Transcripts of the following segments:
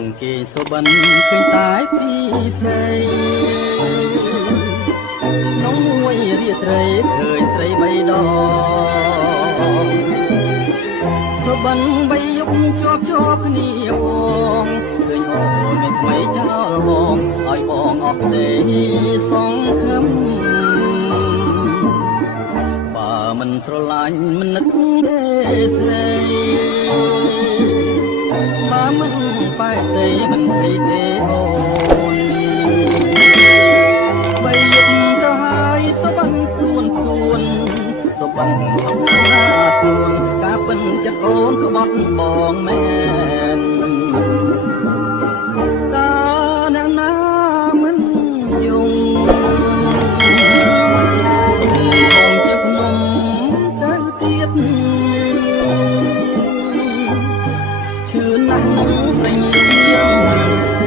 ងគេសុបិនឃើញតែពីស្រីនំមួយរាត្រីឃើញស្រីបីដងសុបិនបីយប់ជាប់គ្នាបងឃើញអូនមានថ្មីចោលបងឲ្យបងអស់ទេសង្ឃឹមបើមិនស្រឡាញ់មិននឹកទេស្រីបើមិនបែកទេមិនភ័យទេអូនបីយប់ទៅហើយសុបិនខ្លួនសុបិនក្នុងណាខ្លួនការពិនចិត្តអូនក៏បត់បងមែនតើអ្នកណាមិនយំជាភ្នំទៅទៀតឈឺណាស់នឹងស្រី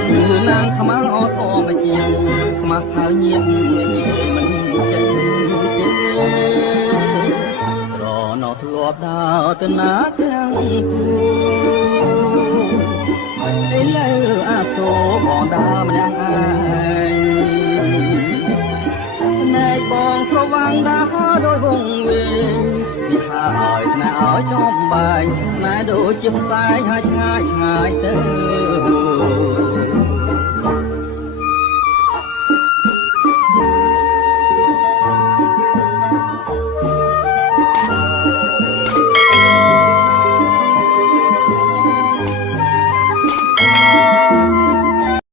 ឈឺណាងខ្មៅអត់អមជាងខ្មាស់ខៅញៀនមិនចេះទេស្រណោធ្លាប់ដើរទៅណាទាំងគូឥឡូវអាសូរបងដើរម្នាក់ឯងណែបងស្រវាំងដើរដោយវងវែងពីថាឲ្យស្នេហ៍ឲ្យចំបែងណែដូចជាផ្សែងហើយឆ្ងាយទៅ